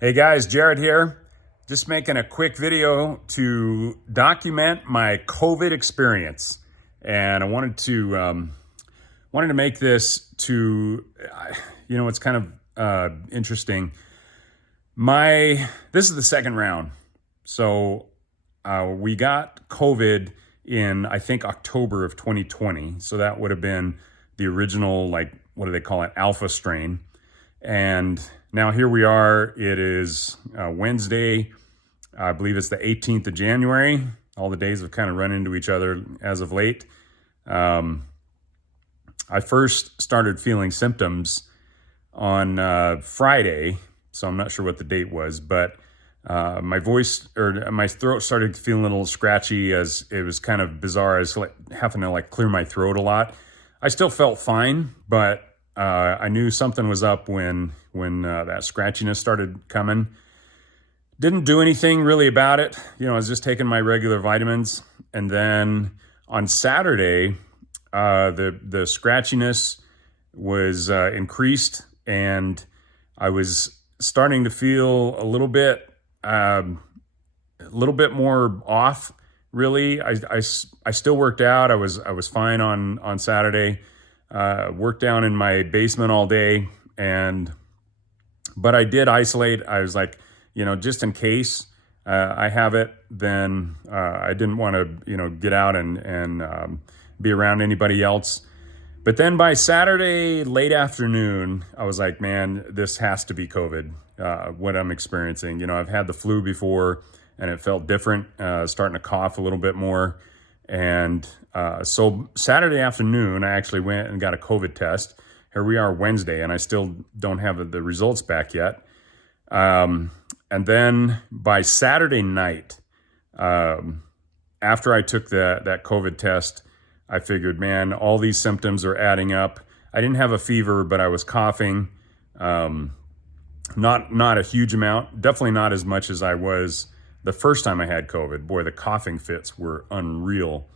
Hey guys, Jared here. Just making a quick video to document my COVID experience, and I wanted to make this it's kind of interesting. This is the second round, so we got COVID in I think October of 2020. So that would have been the original, like, what do they call it, alpha strain. And now here we are. It is Wednesday. I believe it's the 18th of January. All the days have kind of run into each other as of late. I first started feeling symptoms on Friday, so I'm not sure what the date was, but my voice or my throat started feeling a little scratchy, as it was kind of bizarre. I was having to clear my throat a lot. I still felt fine, but I knew something was up when that scratchiness started coming. Didn't do anything really about it. I was just taking my regular vitamins. And then on Saturday, the scratchiness was increased, and I was starting to feel a little bit more off. Really, I still worked out. I was fine on Saturday. Worked down in my basement all day, but I did isolate. I was like, just in case I have it, then I didn't want to, get out and be around anybody else. But then by Saturday late afternoon, I was like, man, this has to be COVID, what I'm experiencing. I've had the flu before, and it felt different, starting to cough a little bit more. And so Saturday afternoon, I actually went and got a COVID test. Here we are Wednesday, and I still don't have the results back yet. And then by Saturday night, after I took that COVID test, I figured, man, all these symptoms are adding up. I didn't have a fever, but I was coughing. Not a huge amount, definitely not as much as I was the first time I had COVID. Boy, the coughing fits were unreal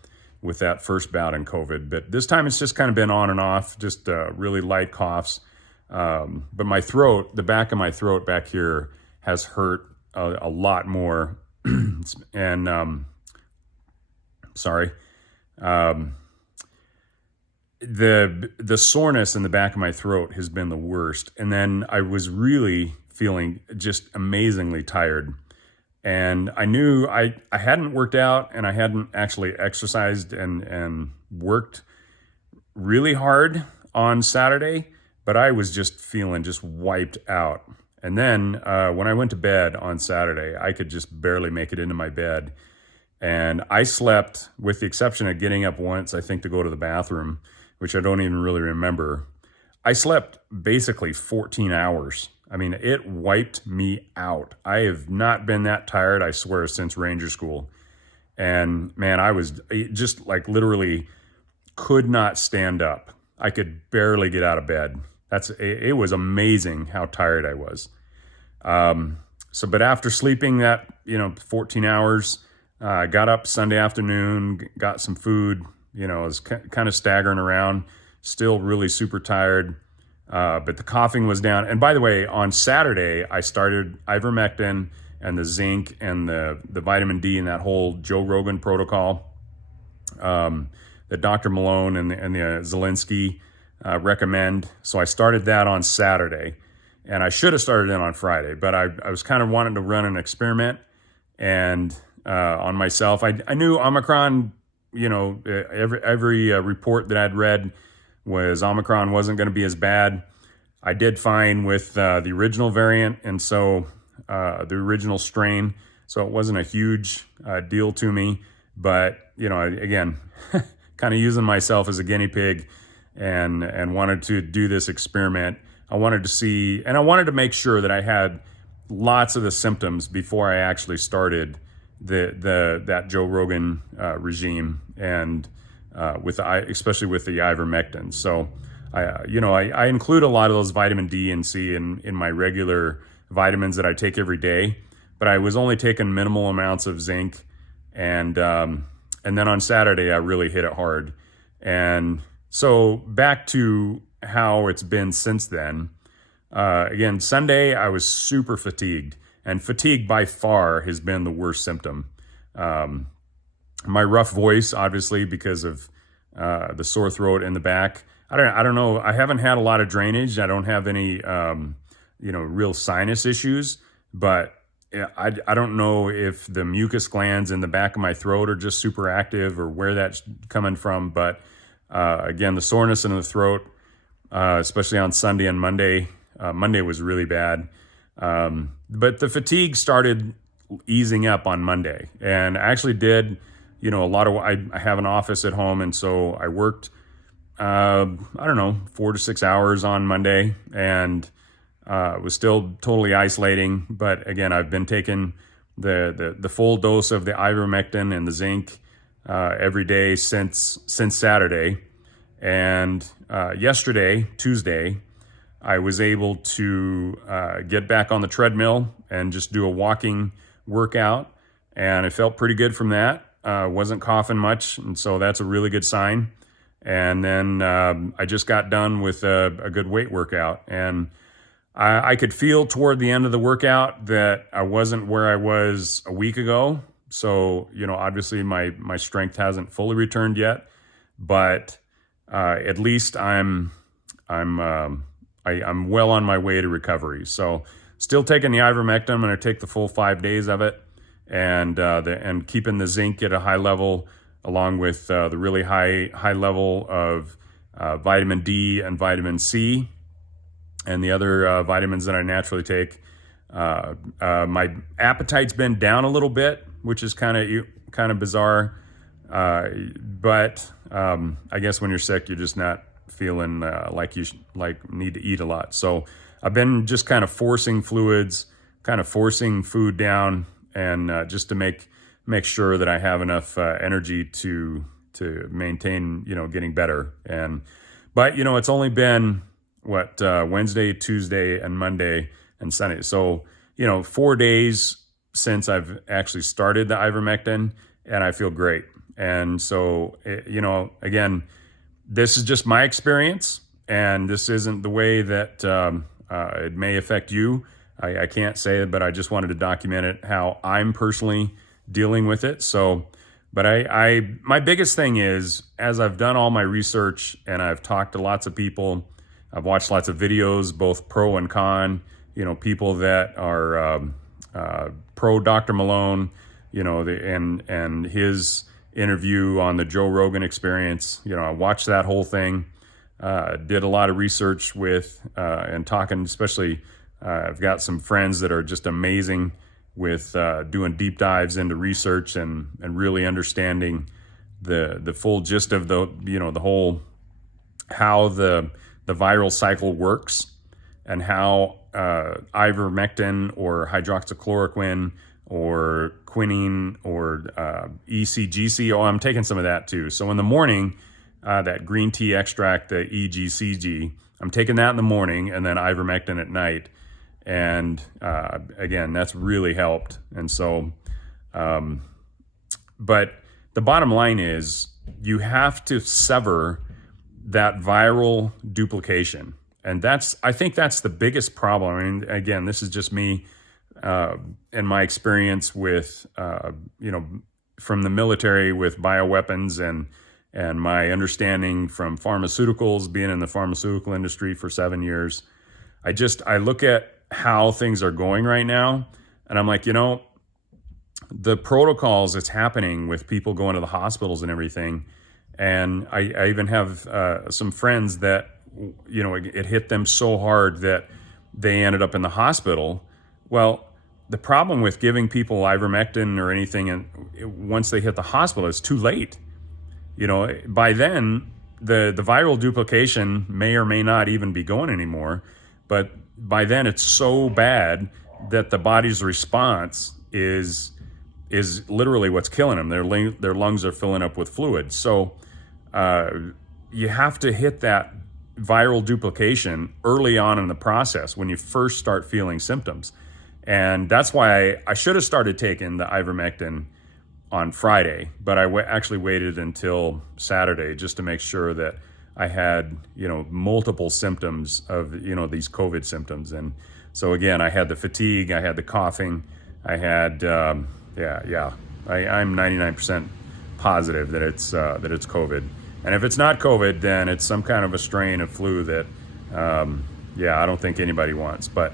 with that first bout in COVID. But this time it's just kind of been on and off, just really light coughs. But my throat, the back of my throat back here, has hurt a lot more. And the soreness in the back of my throat has been the worst. And then I was really feeling just amazingly tired. And I knew I hadn't worked out, and I hadn't actually exercised and worked really hard on Saturday, but I was just feeling just wiped out. And then when I went to bed on Saturday, I could just barely make it into my bed. And I slept, with the exception of getting up once, I think, to go to the bathroom, which I don't even really remember. I slept basically 14 hours. I mean, it wiped me out. I have not been that tired, I swear, since Ranger School. And man, I was just literally could not stand up. I could barely get out of bed. It was amazing how tired I was. But after sleeping that, 14 hours, I got up Sunday afternoon, got some food, was kind of staggering around, still really super tired. But the coughing was down. And by the way, on Saturday, I started ivermectin and the zinc and the vitamin D and that whole Joe Rogan protocol that Dr. Malone and the Zelensky recommend. So I started that on Saturday, and I should have started it on Friday, but I was kind of wanting to run an experiment and on myself. I knew Omicron, every report that I'd read was Omicron wasn't going to be as bad. I did fine with the original variant, and so the original strain, so it wasn't a huge deal to me. But again, kind of using myself as a guinea pig, and wanted to do this experiment. I wanted to see, and I wanted to make sure that I had lots of the symptoms before I actually started that Joe Rogan regime, and especially with the ivermectin. So I include a lot of those vitamin D and C in my regular vitamins that I take every day, but I was only taking minimal amounts of zinc, and then on Saturday I really hit it hard. And so back to how it's been since then. Again, Sunday, I was super fatigued, and fatigue by far has been the worst symptom. Um, my rough voice, obviously, because of the sore throat in the back. I don't know. I haven't had a lot of drainage. I don't have any, real sinus issues, but yeah, I don't know if the mucus glands in the back of my throat are just super active or where that's coming from. But again, the soreness in the throat, especially on Sunday and Monday. Monday was really bad. But the fatigue started easing up on Monday. And I actually did, a lot of, I have an office at home. And so I worked, I don't know, 4 to 6 hours on Monday and was still totally isolating. But again, I've been taking the full dose of the ivermectin and the zinc every day since Saturday. And yesterday, Tuesday, I was able to get back on the treadmill and just do a walking workout. And I felt pretty good from that. Wasn't coughing much. And so that's a really good sign. And then I just got done with a good weight workout. And I could feel toward the end of the workout that I wasn't where I was a week ago. So, obviously my strength hasn't fully returned yet. But at least I'm well on my way to recovery. So still taking the ivermectin. I'm going to take the full 5 days of it, and keeping the zinc at a high level, along with the really high level of vitamin D and vitamin C, and the other vitamins that I naturally take. My appetite's been down a little bit, which is kind of bizarre. But I guess when you're sick, you're just not feeling like you need to eat a lot. So I've been just kind of forcing fluids, kind of forcing food down, and just to make sure that I have enough energy to maintain, getting better. But it's only been Wednesday, Tuesday, and Monday and Sunday. So 4 days since I've actually started the ivermectin, and I feel great. And so again, this is just my experience, and this isn't the way that it may affect you. I can't say it, but I just wanted to document it, how I'm personally dealing with it. So, but my biggest thing is, as I've done all my research and I've talked to lots of people, I've watched lots of videos, both pro and con, people that are pro Dr. Malone, and his interview on the Joe Rogan Experience. I watched that whole thing, did a lot of research with, and talking, especially, I've got some friends that are just amazing with doing deep dives into research and really understanding the full gist of the whole, how the viral cycle works, and how ivermectin or hydroxychloroquine or quinine or ECGC. Oh, I'm taking some of that too. So in the morning, that green tea extract, the EGCG, I'm taking that in the morning, and then ivermectin at night. And again, that's really helped. And so, but the bottom line is, you have to sever that viral duplication. And I think that's the biggest problem. I mean, again, this is just me and my experience with, from the military with bioweapons, and my understanding from pharmaceuticals, being in the pharmaceutical industry for 7 years. I look at how things are going right now, and I'm like, the protocols that's happening with people going to the hospitals and everything. And I even have some friends that, it hit them so hard that they ended up in the hospital. Well, the problem with giving people ivermectin or anything, and once they hit the hospital, it's too late. By then, the viral duplication may or may not even be going anymore. But by then, it's so bad that the body's response is literally what's killing them. Their lungs are filling up with fluid. So you have to hit that viral duplication early on in the process, when you first start feeling symptoms. And that's why I should have started taking the ivermectin on Friday, but I actually waited until Saturday just to make sure that I had, multiple symptoms of, these COVID symptoms. And so again, I had the fatigue, I had the coughing, I had, I'm 99% positive that it's COVID. And if it's not COVID, then it's some kind of a strain of flu that, I don't think anybody wants. But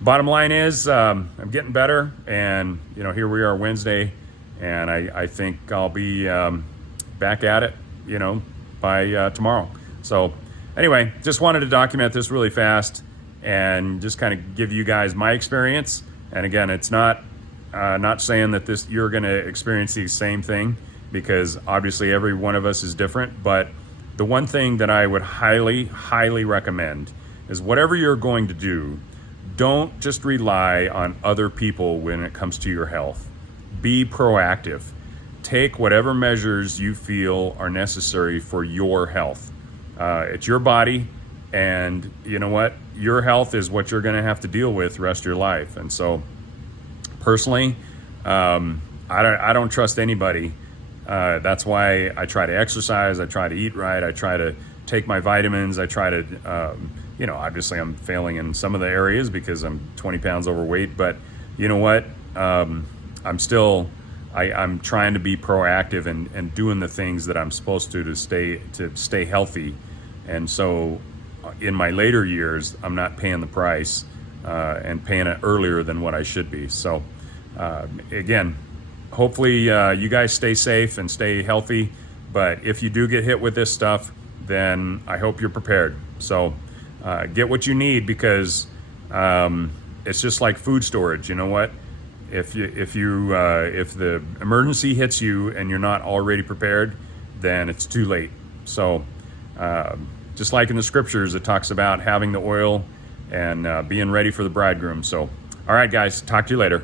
bottom line is, I'm getting better, and here we are Wednesday, and I think I'll be back at it, by tomorrow. So anyway, just wanted to document this really fast and just kind of give you guys my experience. And again, it's not saying that you're going to experience the same thing, because obviously every one of us is different. But the one thing that I would highly, highly recommend is whatever you're going to do, don't just rely on other people when it comes to your health. Be proactive. Take whatever measures you feel are necessary for your health. It's your body, and you know what? Your health is what you're going to have to deal with the rest of your life. And so, personally, I don't trust anybody. That's why I try to exercise. I try to eat right. I try to take my vitamins. I try to, obviously I'm failing in some of the areas because I'm 20 pounds overweight. But you know what? I'm trying to be proactive and doing the things that I'm supposed to stay healthy. And so in my later years, I'm not paying the price and paying it earlier than what I should be. So again, hopefully you guys stay safe and stay healthy. But if you do get hit with this stuff, then I hope you're prepared. So get what you need, because it's just like food storage. You know what? If the emergency hits you and you're not already prepared, then it's too late. So just like in the scriptures, it talks about having the oil and being ready for the bridegroom. So, all right, guys, talk to you later.